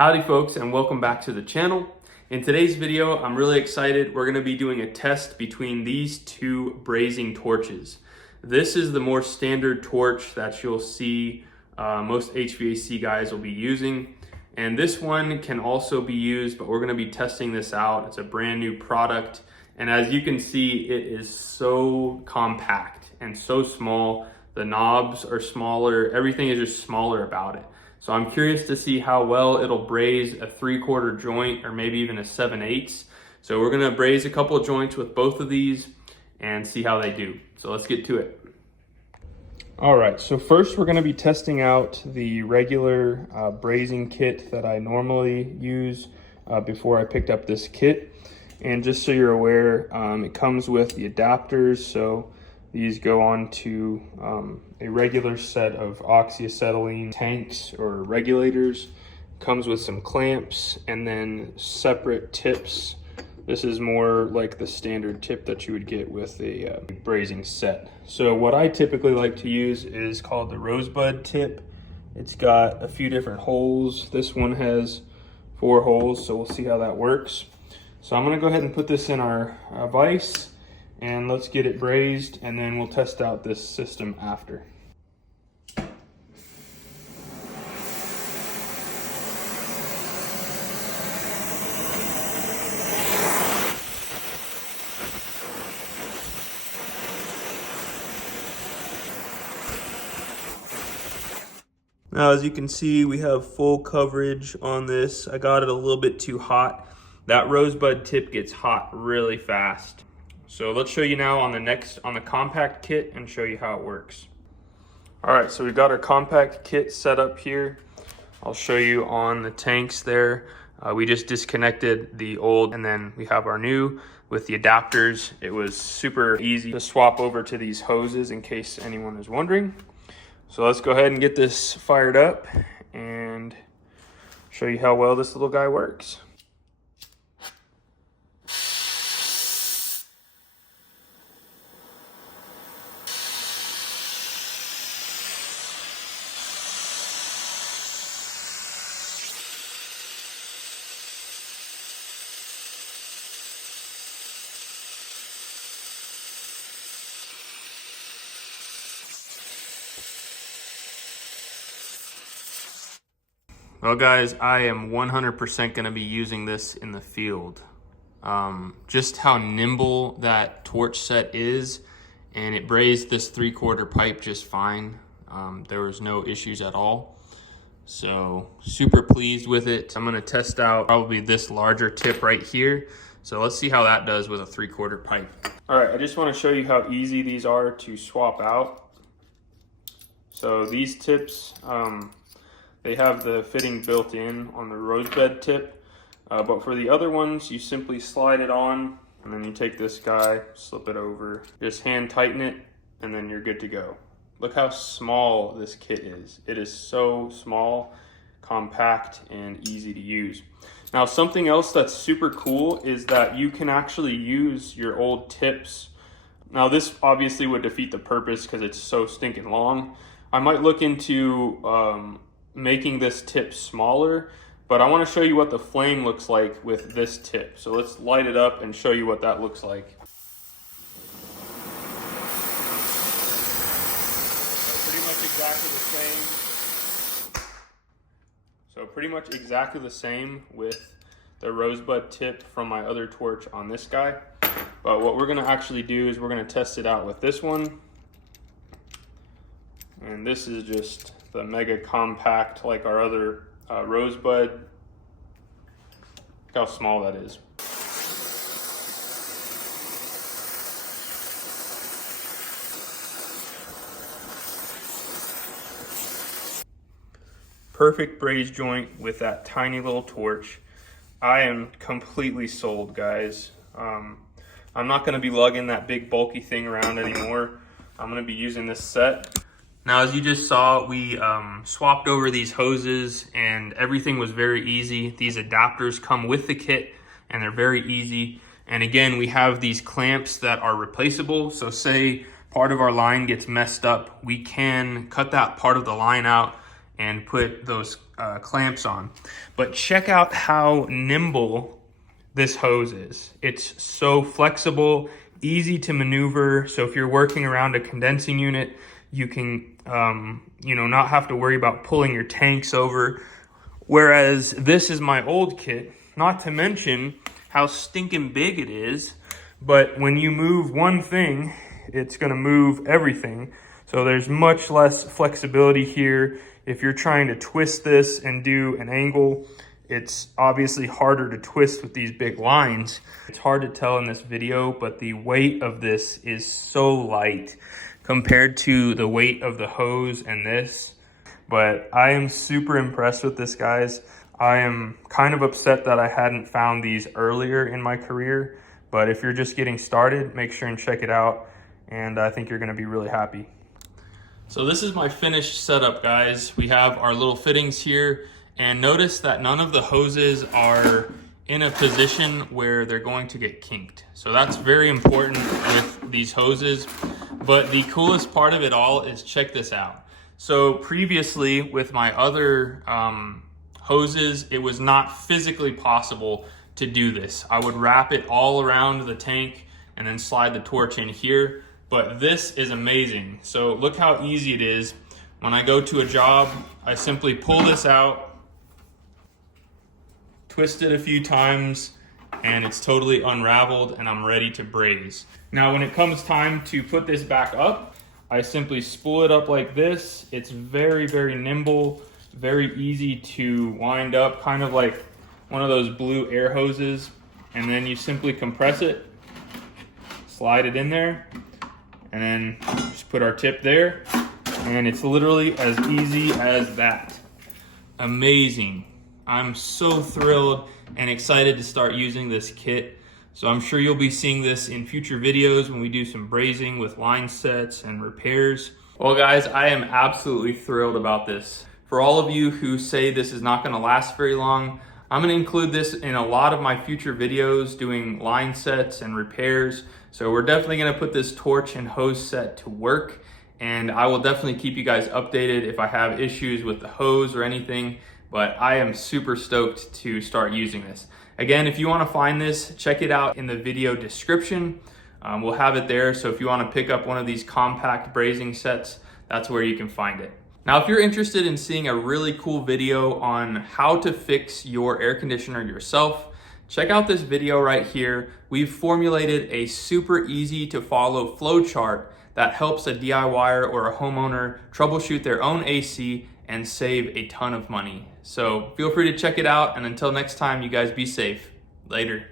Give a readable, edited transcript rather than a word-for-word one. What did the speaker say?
Howdy folks, and welcome back to the channel. In today's video, I'm really excited. We're gonna be doing a test between these two brazing torches. This is the more standard torch that you'll see most HVAC guys will be using. And this one can also be used, but we're gonna be testing this out. It's a brand new product. And as you can see, it is so compact and so small. The knobs are smaller. Everything is just smaller about it. So I'm curious to see how well it'll braze a 3/4 joint or maybe even a 7/8. So we're gonna braze a couple of joints with both of these and see how they do. So let's get to it. All right, so first we're gonna be testing out the regular brazing kit that I normally use before I picked up this kit. And just so you're aware, it comes with the adapters. So these go on to a regular set of oxyacetylene tanks or regulators. Comes with some clamps and then separate tips. This is more like the standard tip that you would get with a brazing set. So what I typically like to use is called the Rosebud tip. It's got a few different holes. This one has 4 holes, so we'll see how that works. So I'm gonna go ahead and put this in our vise and let's get it brazed, and then we'll test out this system after. Now, as you can see, we have full coverage on this. I got it a little bit too hot. That Rosebud tip gets hot really fast. So let's show you now on the compact kit and show you how it works. All right, so we've got our compact kit set up here. I'll show you on the tanks there. We just disconnected the old and then we have our new with the adapters. It was super easy to swap over to these hoses in case anyone is wondering. So let's go ahead and get this fired up and show you how well this little guy works. Well guys, I am 100% gonna be using this in the field. Just how nimble that torch set is, and it brazed this 3/4 pipe just fine. There was no issues at all. So super pleased with it. I'm gonna test out probably this larger tip right here. So let's see how that does with a 3/4 pipe. All right, I just wanna show you how easy these are to swap out. So these tips, they have the fitting built in on the Rosebud tip, but for the other ones, you simply slide it on, and then you take this guy, slip it over, just hand tighten it, and then you're good to go. Look how small this kit is. It is so small, compact, and easy to use. Now, something else that's super cool is that you can actually use your old tips. Now, this obviously would defeat the purpose because it's so stinking long. I might look into making this tip smaller, but I want to show you what the flame looks like with this tip. So let's light it up and show you what that looks like. So pretty much exactly the same with the Rosebud tip from my other torch on this guy. But what we're going to actually do is we're going to test it out with this one. And this is just the mega compact like our other Rosebud. Look how small that is. Perfect braze joint with that tiny little torch. I am completely sold, guys. I'm not gonna be lugging that big bulky thing around anymore. I'm gonna be using this set. Now, as you just saw, we swapped over these hoses and everything was very easy. These adapters come with the kit and they're very easy. And again, we have these clamps that are replaceable. So say part of our line gets messed up, we can cut that part of the line out and put those clamps on. But check out how nimble this hose is. It's so flexible, easy to maneuver. So if you're working around a condensing unit, you can not have to worry about pulling your tanks over. Whereas this is my old kit, not to mention how stinking big it is. But when you move one thing, it's gonna move everything. So there's much less flexibility here. If you're trying to twist this and do an angle, it's obviously harder to twist with these big lines. It's hard to tell in this video, but the weight of this is so light compared to the weight of the hose and this. But I am super impressed with this, guys. I am kind of upset that I hadn't found these earlier in my career, but if you're just getting started, make sure and check it out, and I think you're gonna be really happy. So this is my finished setup, guys. We have our little fittings here, and notice that none of the hoses are in a position where they're going to get kinked. So that's very important with these hoses. But the coolest part of it all is, check this out. So previously with my other hoses, it was not physically possible to do this. I would wrap it all around the tank and then slide the torch in here. But this is amazing. So look how easy it is. When I go to a job, I simply pull this out, twist it a few times, and it's totally unraveled and I'm ready to braze. Now, when it comes time to put this back up, I simply spool it up like this. It's very, very nimble, very easy to wind up, kind of like one of those blue air hoses. And then you simply compress it, slide it in there, and then just put our tip there, and it's literally as easy as that. Amazing. I'm so thrilled and excited to start using this kit. So I'm sure you'll be seeing this in future videos when we do some brazing with line sets and repairs. Well, guys, I am absolutely thrilled about this. For all of you who say this is not gonna last very long, I'm gonna include this in a lot of my future videos doing line sets and repairs. So we're definitely gonna put this torch and hose set to work, and I will definitely keep you guys updated if I have issues with the hose or anything, but I am super stoked to start using this. Again, if you wanna find this, check it out in the video description. We'll have it there, so if you wanna pick up one of these compact brazing sets, that's where you can find it. Now, if you're interested in seeing a really cool video on how to fix your air conditioner yourself, check out this video right here. We've formulated a super easy to follow flowchart that helps a DIYer or a homeowner troubleshoot their own AC and save a ton of money. So feel free to check it out, and until next time, you guys be safe. Later.